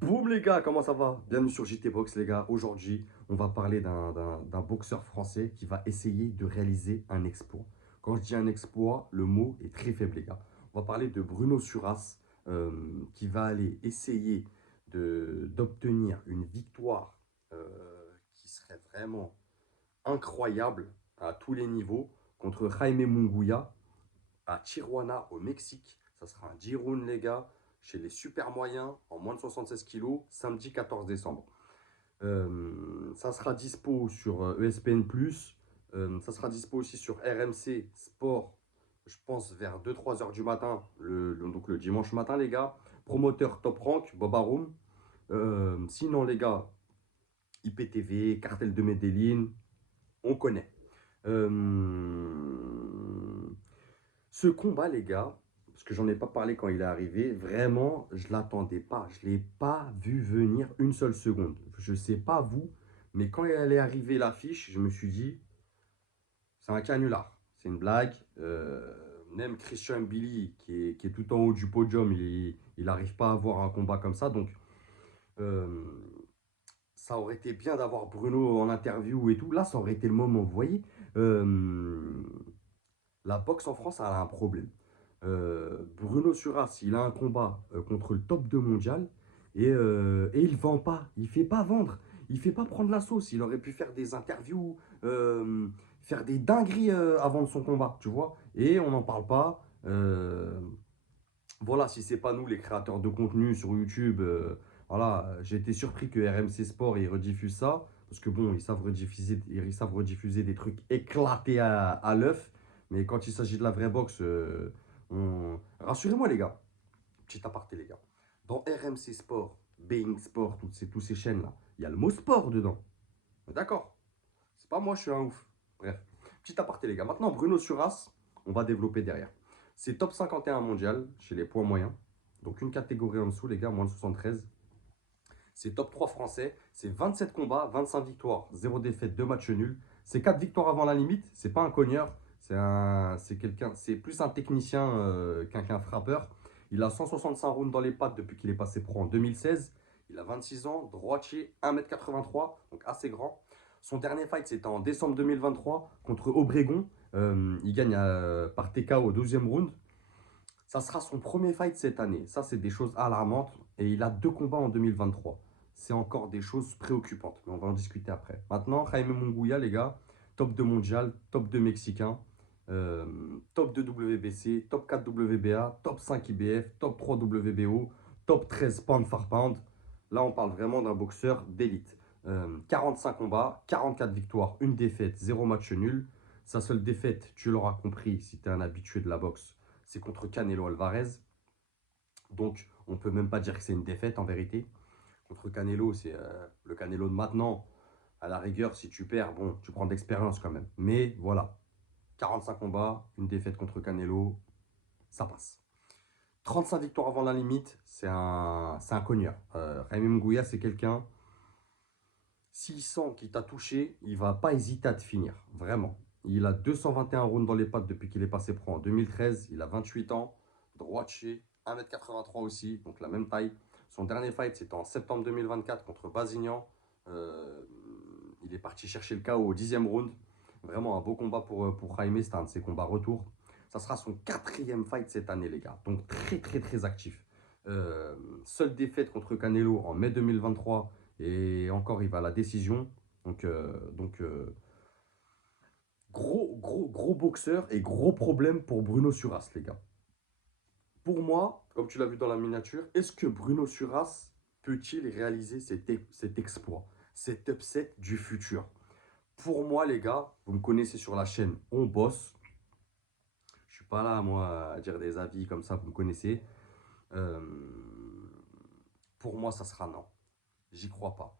Boum les gars, comment ça va? Bienvenue sur JT Box les gars. Aujourd'hui, on va parler d'un boxeur français qui va essayer de réaliser un exploit. Quand je dis un exploit, le mot est très faible les gars. On va parler de Bruno Suras qui va aller essayer d'obtenir une victoire qui serait vraiment incroyable à tous les niveaux contre Jaime Munguia à Tijuana au Mexique. Ça sera un Giroun les gars, chez les super moyens, en moins de 76 kilos, samedi 14 décembre. Ça sera dispo sur ESPN+, ça sera dispo aussi sur RMC Sport, je pense vers 2-3 heures du matin, donc le dimanche matin les gars. Promoteur Top Rank, Bob Arum. Sinon les gars, IPTV, Cartel de Medellin, on connaît. Euh, Ce combat, les gars, parce que j'en ai pas parlé quand il est arrivé, vraiment, je l'attendais pas. Je l'ai pas vu venir une seule seconde. Je sais pas vous, mais quand elle est arrivée l'affiche, je me suis dit, c'est un canular. C'est une blague. Même Christian Billy, qui est tout en haut du podium, il n'arrive pas à avoir un combat comme ça. Donc, euh, ça aurait été bien d'avoir Bruno en interview et tout. Là, ça aurait été le moment. Vous voyez, euh, la boxe en France, elle a un problème. Bruno Suras, il a un combat contre le top 2 mondial et il vend pas. Il fait pas vendre. Il fait pas prendre la sauce. Il aurait pu faire des interviews, faire des dingueries avant de son combat, tu vois. Et on n'en parle pas. Voilà, si c'est pas nous, les créateurs de contenu sur YouTube, voilà, j'ai été surpris que RMC Sport il rediffuse ça. Parce que bon, ils savent rediffuser des trucs éclatés à l'œuf. Mais quand il s'agit de la vraie boxe, rassurez-moi les gars, petit aparté les gars. Dans RMC Sport, Being Sport, tous ces chaînes-là, il y a le mot sport dedans. D'accord. C'est pas moi, je suis un ouf. Bref, petit aparté les gars. Maintenant, Bruno Suras, on va développer derrière. C'est top 51 mondial chez les poids moyens. Donc une catégorie en dessous, les gars, moins de 73. C'est top 3 français. C'est 27 combats, 25 victoires, 0 défaite, 2 matchs nuls. C'est 4 victoires avant la limite. C'est pas un cogneur. C'est plus un technicien qu'un frappeur. Il a 165 rounds dans les pattes depuis qu'il est passé pro en 2016. Il a 26 ans, droitier, 1m83, donc assez grand. Son dernier fight, c'était en décembre 2023 contre Obregon. Il gagne par TKO au 12e round. Ça sera son premier fight cette année. Ça, c'est des choses alarmantes. Et il a 2 combats en 2023. C'est encore des choses préoccupantes. Mais on va en discuter après. Maintenant, Jaime Munguia, les gars, top 2 mondial, top 2 mexicain, top 2 WBC, top 4 WBA, top 5 IBF, top 3 WBO, top 13 pound for pound. Là, on parle vraiment d'un boxeur d'élite. 45 combats, 44 victoires, une défaite, 0 match nul. Sa seule défaite, tu l'auras compris si tu es un habitué de la boxe, c'est contre Canelo Alvarez. Donc, on ne peut même pas dire que c'est une défaite en vérité. Contre Canelo, c'est le Canelo de maintenant. À la rigueur, si tu perds, bon, tu prends d'expérience quand même. Mais voilà, 45 combats, une défaite contre Canelo, ça passe. 35 victoires avant la limite, c'est un cogneur. Jaime Munguia, c'est quelqu'un, s'il sent qu'il t'a touché, il va pas hésiter à te finir. Vraiment. Il a 221 rounds dans les pattes depuis qu'il est passé pro en 2013. Il a 28 ans. Droitier. 1m83 aussi. Donc la même taille. Son dernier fight, c'était en septembre 2024 contre Bazignan. Euh, il est parti chercher le KO au 10e round. Vraiment un beau combat pour Jaime. C'était un de ses combats retour. Ça sera son 4e fight cette année, les gars. Donc très, très, très actif. Euh, Seule défaite contre Canelo en mai 2023 et encore, il va à la décision. Donc, gros boxeur et gros problème pour Bruno Suras, les gars. Pour moi, comme tu l'as vu dans la miniature, est-ce que Bruno Suras peut-il réaliser cet exploit, cet upset du futur? Pour moi, les gars, vous me connaissez sur la chaîne, on bosse. Je suis pas là, moi, à dire des avis comme ça, vous me connaissez. Euh, pour moi, ça sera non. J'y crois pas.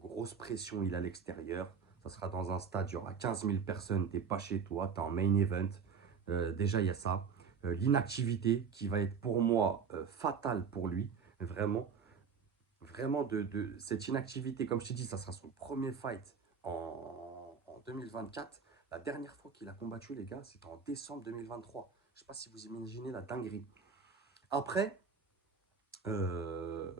Grosse pression, il est à l'extérieur. Ça sera dans un stade, il y aura 15 000 personnes. T'es pas chez toi, t'es en main event. Déjà, il y a ça. L'inactivité qui va être pour moi fatale pour lui. Vraiment, vraiment de cette inactivité, comme je t'ai dit, ça sera son premier fight en 2024. La dernière fois qu'il a combattu, les gars, c'était en décembre 2023. Je sais pas si vous imaginez la dinguerie. Après, euh,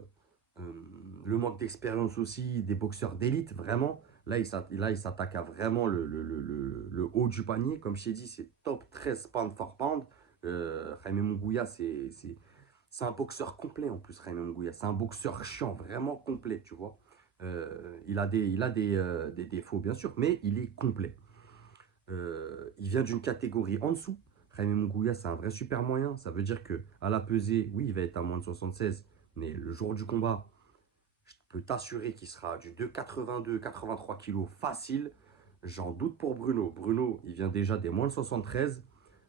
Le manque d'expérience aussi des boxeurs d'élite, vraiment. Là, il s'attaque à vraiment le haut du panier. Comme je t'ai dit, c'est top 13 pound for pound. Jaime Munguia, c'est un boxeur complet en plus, Jaime Munguia. C'est un boxeur chiant, vraiment complet, tu vois. Il a des défauts, bien sûr, mais il est complet. Il vient d'une catégorie en dessous. Jaime Munguia, c'est un vrai super moyen. Ça veut dire que à la pesée, oui, il va être à moins de 76, mais le jour du combat, je peux t'assurer qu'il sera du 2,82-83 kg facile. J'en doute pour Bruno. Bruno, il vient déjà des moins de 73.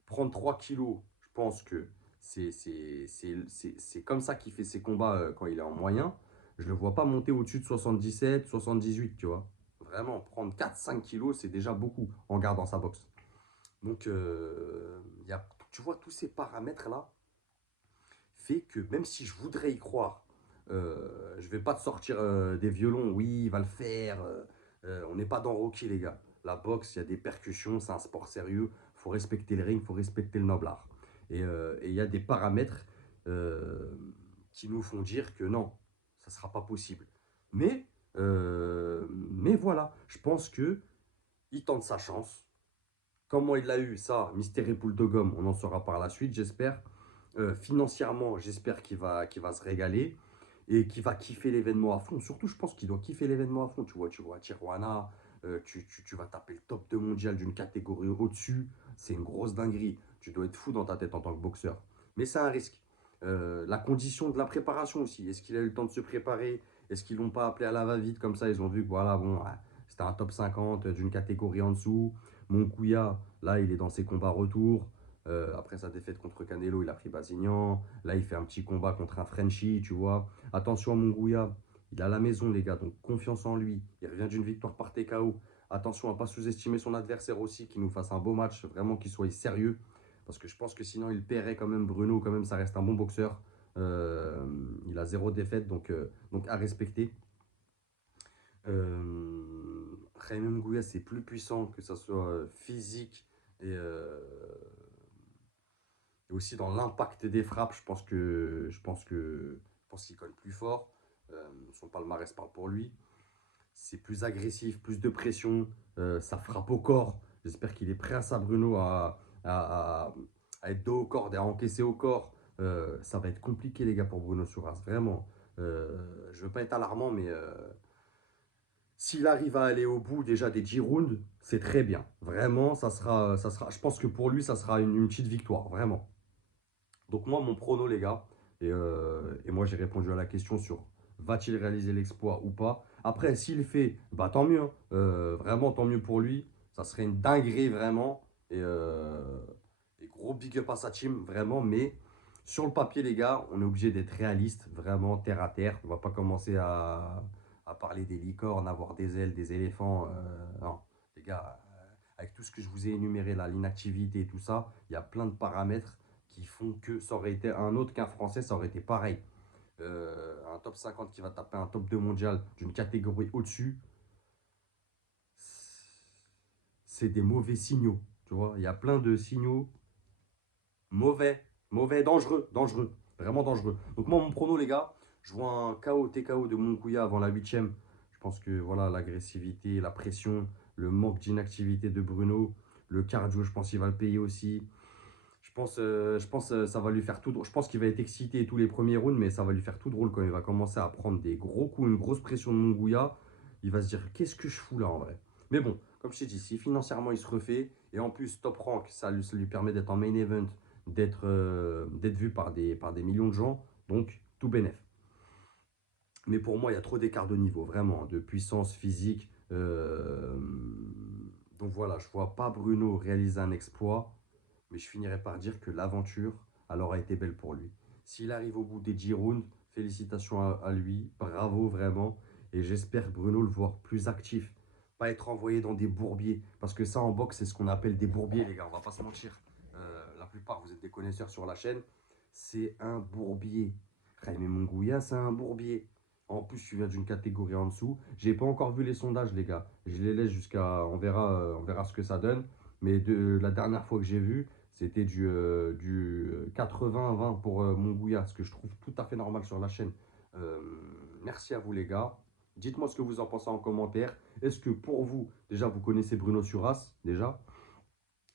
Prendre 3 kilos, je pense que c'est comme ça qu'il fait ses combats quand il est en moyen. Je ne le vois pas monter au-dessus de 77, 78, tu vois. Vraiment, prendre 4-5 kilos, c'est déjà beaucoup en gardant sa boxe. Donc, tu vois, tous ces paramètres-là fait que même si je voudrais y croire, je vais pas te sortir des violons, oui, il va le faire. On n'est pas dans Rocky, les gars. La boxe, il y a des percussions, c'est un sport sérieux. Il faut respecter le ring, il faut respecter le noble art. Et il y a des paramètres euh, qui nous font dire que non, ça ne sera pas possible. Mais, mais voilà, je pense que il tente sa chance. Comment il l'a eu, ça, mystère et poule de gomme, on en saura par la suite, j'espère. Financièrement, j'espère qu'il va se régaler et qu'il va kiffer l'événement à fond. Surtout, je pense qu'il doit kiffer l'événement à fond. Tu vois, Tijuana, tu vas taper le top 2 mondial d'une catégorie au-dessus. C'est une grosse dinguerie. Tu dois être fou dans ta tête en tant que boxeur. Mais c'est un risque. La condition de la préparation aussi. Est-ce qu'il a eu le temps de se préparer? Est-ce qu'ils l'ont pas appelé à la va-vite comme ça? Ils ont vu que voilà, bon, c'était un top 50 d'une catégorie en dessous. Mon Kouya, là, il est dans ses combats retour. Après sa défaite contre Canelo, il a pris Basignan. Là, il fait un petit combat contre un Frenchie, tu vois. Attention à Munguia, il a la maison, les gars, donc confiance en lui. Il revient d'une victoire par TKO. Attention à ne pas sous-estimer son adversaire aussi, qu'il nous fasse un beau match, vraiment qu'il soit sérieux. Parce que je pense que sinon, il paierait quand même Bruno, quand même, ça reste un bon boxeur. Il a 0 défaite, donc à respecter. Jaime Munguia, c'est plus puissant, que ce soit physique et aussi dans l'impact des frappes. Je pense qu'il colle plus fort. Son palmarès parle pour lui. C'est plus agressif, plus de pression. Ça frappe au corps. J'espère qu'il est prêt à ça, Bruno, à être dos au corps, à encaisser au corps. Ça va être compliqué, les gars, pour Bruno Souras. Vraiment. Je ne veux pas être alarmant, mais s'il arrive à aller au bout déjà des 10 rounds, c'est très bien. Vraiment, je pense que pour lui, ça sera une petite victoire. Vraiment. Donc moi, mon prono, les gars, et moi j'ai répondu à la question sur va-t-il réaliser l'exploit ou pas. Après, s'il le fait, bah tant mieux, hein. Vraiment, tant mieux pour lui. Ça serait une dinguerie, vraiment. Et gros big up à sa team, vraiment. Mais sur le papier, les gars, on est obligé d'être réaliste, vraiment terre à terre. On va pas commencer à parler des licornes, avoir des ailes, des éléphants. Non, les gars, avec tout ce que je vous ai énuméré là, l'inactivité et tout ça, il y a plein de paramètres qui font que ça aurait été un autre qu'un Français, ça aurait été pareil. Un top 50 qui va taper un top 2 mondial d'une catégorie au-dessus, c'est des mauvais signaux. Tu vois, il y a plein de signaux mauvais, mauvais, dangereux, dangereux, vraiment dangereux. Donc moi, mon prono, les gars, je vois un KO, TKO de Monkouya avant la 8e. Je pense que voilà, l'agressivité, la pression, le manque d'inactivité de Bruno, le cardio, je pense qu'il va le payer aussi. Je pense ça va lui faire tout drôle. Je pense qu'il va être excité tous les premiers rounds, mais ça va lui faire tout drôle quand il va commencer à prendre des gros coups, une grosse pression de Munguia. Il va se dire, qu'est-ce que je fous là en vrai? Mais bon, comme je t'ai dit, si financièrement il se refait, et en plus top rank, ça lui permet d'être en main event, d'être vu par des millions de gens, donc tout bénef. Mais pour moi, il y a trop d'écart de niveau, vraiment, de puissance physique. Donc voilà, je vois pas Bruno réaliser un exploit, mais je finirai par dire que l'aventure, elle aura été belle pour lui. S'il arrive au bout des 10 rounds, félicitations à lui, bravo vraiment, et j'espère Bruno le voir plus actif, pas être envoyé dans des bourbiers, parce que ça en boxe, c'est ce qu'on appelle des bourbiers, les gars, on va pas se mentir. La plupart, vous êtes des connaisseurs sur la chaîne, c'est un bourbier. Jaime Munguia, c'est un bourbier. En plus, tu viens d'une catégorie en dessous. J'ai pas encore vu les sondages, les gars. Je les laisse jusqu'à. On verra ce que ça donne. Mais de la dernière fois que j'ai vu, c'était du 80-20 pour Munguia, ce que je trouve tout à fait normal sur la chaîne. Euh, Merci à vous les gars. Dites-moi ce que vous en pensez en commentaire. Est-ce que pour vous, déjà vous connaissez Bruno Suras, déjà?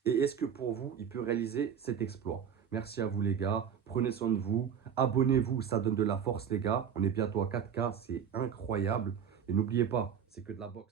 Et est-ce que pour vous, il peut réaliser cet exploit? Merci à vous les gars. Prenez soin de vous. Abonnez-vous, ça donne de la force les gars. On est bientôt à 4K, c'est incroyable. Et n'oubliez pas, c'est que de la boxe.